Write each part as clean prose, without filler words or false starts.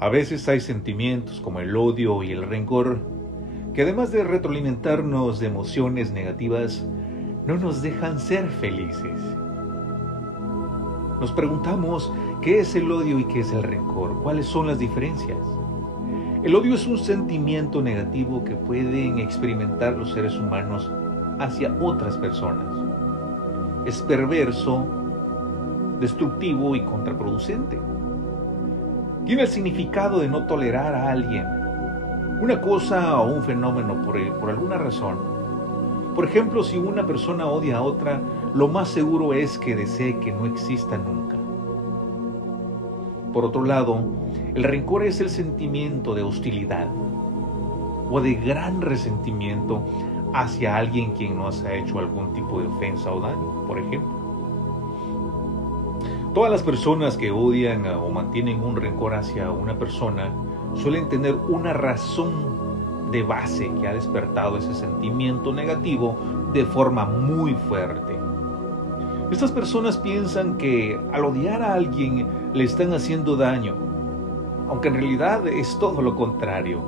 A veces hay sentimientos como el odio y el rencor que, además de retroalimentarnos de emociones negativas, no nos dejan ser felices. Nos preguntamos qué es el odio y qué es el rencor, cuáles son las diferencias. El odio es un sentimiento negativo que pueden experimentar los seres humanos hacia otras personas. Es perverso, destructivo y contraproducente. Tiene el significado de no tolerar a alguien, una cosa o un fenómeno por alguna razón. Por ejemplo, si una persona odia a otra, lo más seguro es que desee que no exista nunca. Por otro lado, el rencor es el sentimiento de hostilidad o de gran resentimiento hacia alguien quien nos ha hecho algún tipo de ofensa o daño, por ejemplo. Todas las personas que odian o mantienen un rencor hacia una persona suelen tener una razón de base que ha despertado ese sentimiento negativo de forma muy fuerte. Estas personas piensan que al odiar a alguien le están haciendo daño, aunque en realidad es todo lo contrario,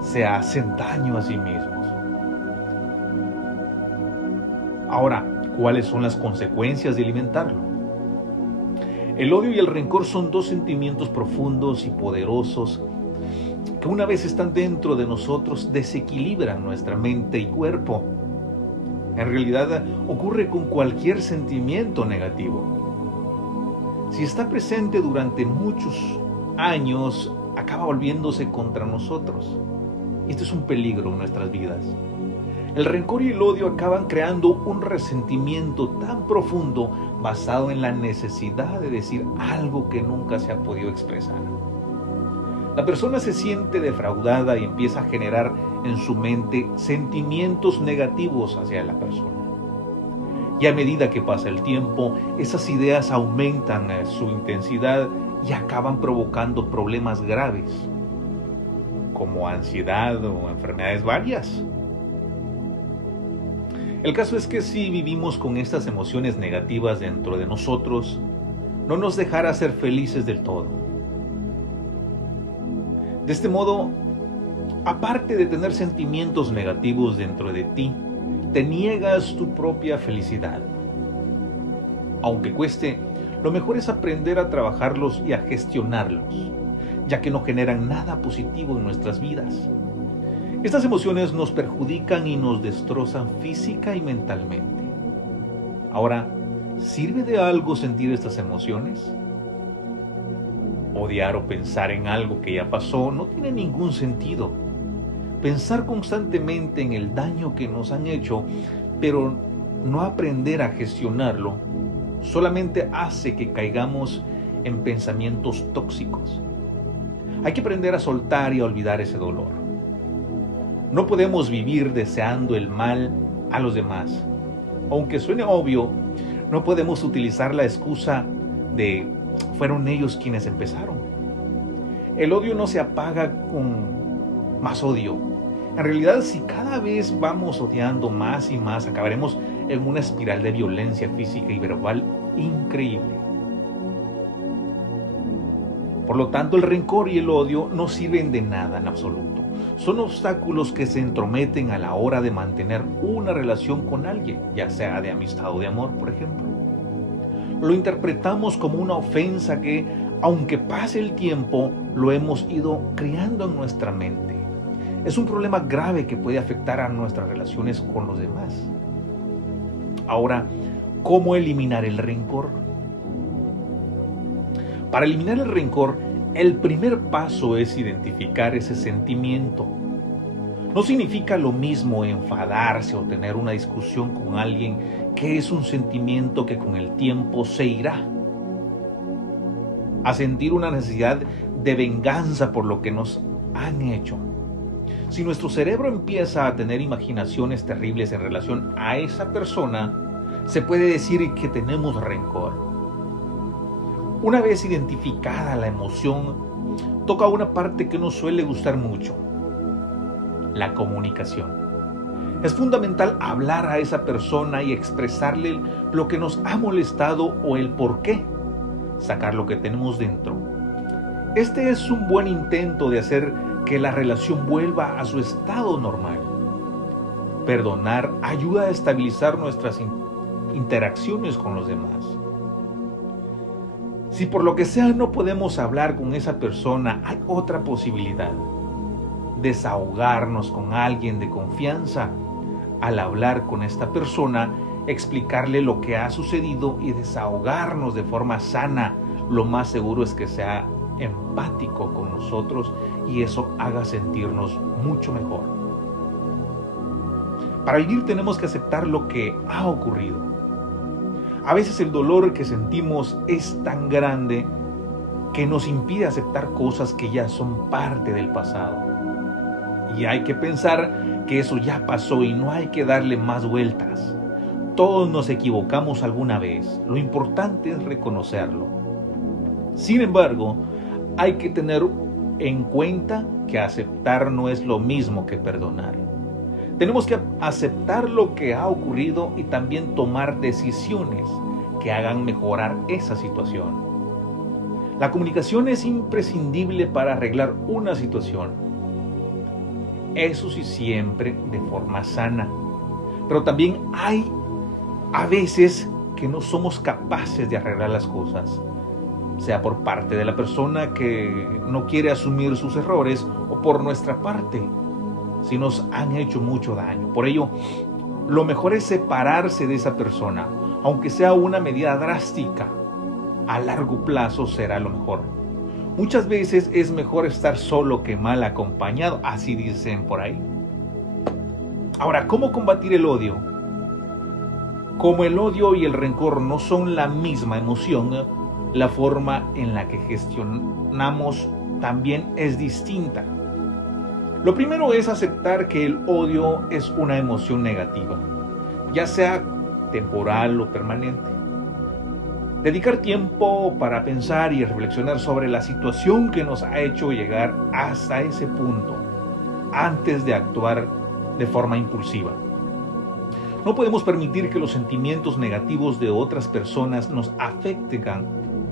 se hacen daño a sí mismos. Ahora, ¿cuáles son las consecuencias de alimentarlo? El odio y el rencor son dos sentimientos profundos y poderosos que una vez están dentro de nosotros desequilibran nuestra mente y cuerpo. En realidad ocurre con cualquier sentimiento negativo. Si está presente durante muchos años, acaba volviéndose contra nosotros. Esto es un peligro en nuestras vidas. El rencor y el odio acaban creando un resentimiento tan profundo basado en la necesidad de decir algo que nunca se ha podido expresar. La persona se siente defraudada y empieza a generar en su mente sentimientos negativos hacia la persona. Y a medida que pasa el tiempo, esas ideas aumentan su intensidad y acaban provocando problemas graves, como ansiedad o enfermedades varias. El caso es que si vivimos con estas emociones negativas dentro de nosotros, no nos dejará ser felices del todo. De este modo, aparte de tener sentimientos negativos dentro de ti, te niegas tu propia felicidad. Aunque cueste, lo mejor es aprender a trabajarlos y a gestionarlos, ya que no generan nada positivo en nuestras vidas. Estas emociones nos perjudican y nos destrozan física y mentalmente. Ahora, ¿sirve de algo sentir estas emociones? Odiar o pensar en algo que ya pasó no tiene ningún sentido. Pensar constantemente en el daño que nos han hecho, pero no aprender a gestionarlo, solamente hace que caigamos en pensamientos tóxicos. Hay que aprender a soltar y a olvidar ese dolor. No podemos vivir deseando el mal a los demás. Aunque suene obvio, no podemos utilizar la excusa de fueron ellos quienes empezaron. El odio no se apaga con más odio. En realidad, si cada vez vamos odiando más y más, acabaremos en una espiral de violencia física y verbal increíble. Por lo tanto, el rencor y el odio no sirven de nada en absoluto. Son obstáculos que se entrometen a la hora de mantener una relación con alguien, ya sea de amistad o de amor, por ejemplo. Lo interpretamos como una ofensa que, aunque pase el tiempo, lo hemos ido creando en nuestra mente. Es un problema grave que puede afectar a nuestras relaciones con los demás. Ahora, ¿cómo eliminar el rencor? Para eliminar el rencor, el primer paso es identificar ese sentimiento. No significa lo mismo enfadarse o tener una discusión con alguien, que es un sentimiento que con el tiempo se irá. A sentir una necesidad de venganza por lo que nos han hecho. Si nuestro cerebro empieza a tener imaginaciones terribles en relación a esa persona, se puede decir que tenemos rencor. Una vez identificada la emoción, toca una parte que nos suele gustar mucho: la comunicación. Es fundamental hablar a esa persona y expresarle lo que nos ha molestado o el por qué, sacar lo que tenemos dentro Este es un buen intento de hacer que la relación vuelva a su estado normal. Perdonar ayuda a estabilizar nuestras interacciones con los demás. Si por lo que sea no podemos hablar con esa persona, hay otra posibilidad: desahogarnos con alguien de confianza. Al hablar con esta persona, explicarle lo que ha sucedido y desahogarnos de forma sana, lo más seguro es que sea empático con nosotros y eso haga sentirnos mucho mejor. Para vivir tenemos que aceptar lo que ha ocurrido. A veces el dolor que sentimos es tan grande que nos impide aceptar cosas que ya son parte del pasado. Y hay que pensar que eso ya pasó y no hay que darle más vueltas. Todos nos equivocamos alguna vez. Lo importante es reconocerlo. Sin embargo, hay que tener en cuenta que aceptar no es lo mismo que perdonar. Tenemos que aceptar lo que ha ocurrido y también tomar decisiones que hagan mejorar esa situación. La comunicación es imprescindible para arreglar una situación. Eso sí, siempre de forma sana. Pero también hay a veces que no somos capaces de arreglar las cosas, sea por parte de la persona que no quiere asumir sus errores o por nuestra parte, si nos han hecho mucho daño. Por ello, lo mejor es separarse de esa persona, aunque sea una medida drástica. A largo plazo será lo mejor. Muchas veces es mejor estar solo que mal acompañado, así dicen por ahí. Ahora, ¿cómo combatir el odio? Como el odio y el rencor no son la misma emoción, la forma en la que gestionamos también es distinta. Lo primero es aceptar que el odio es una emoción negativa, ya sea temporal o permanente. Dedicar tiempo para pensar y reflexionar sobre la situación que nos ha hecho llegar hasta ese punto, antes de actuar de forma impulsiva. No podemos permitir que los sentimientos negativos de otras personas nos afecten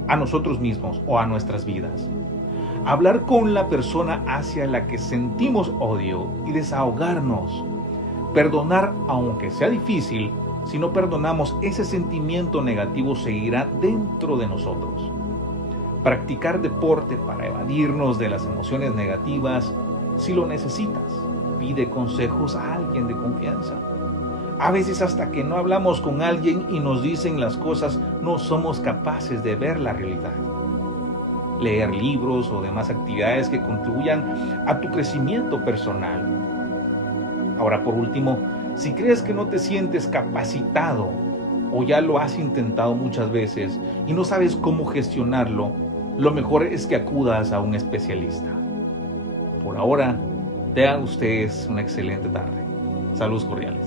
a nosotros mismos o a nuestras vidas. Hablar con la persona hacia la que sentimos odio y desahogarnos. Perdonar, aunque sea difícil. Si no perdonamos, ese sentimiento negativo seguirá dentro de nosotros. Practicar deporte para evadirnos de las emociones negativas. Si lo necesitas, pide consejos a alguien de confianza. A veces hasta que no hablamos con alguien y nos dicen las cosas, no somos capaces de ver la realidad. Leer libros o demás actividades que contribuyan a tu crecimiento personal. Ahora, por último, si crees que no te sientes capacitado o ya lo has intentado muchas veces y no sabes cómo gestionarlo, lo mejor es que acudas a un especialista. Por ahora, tengan ustedes una excelente tarde. Saludos cordiales.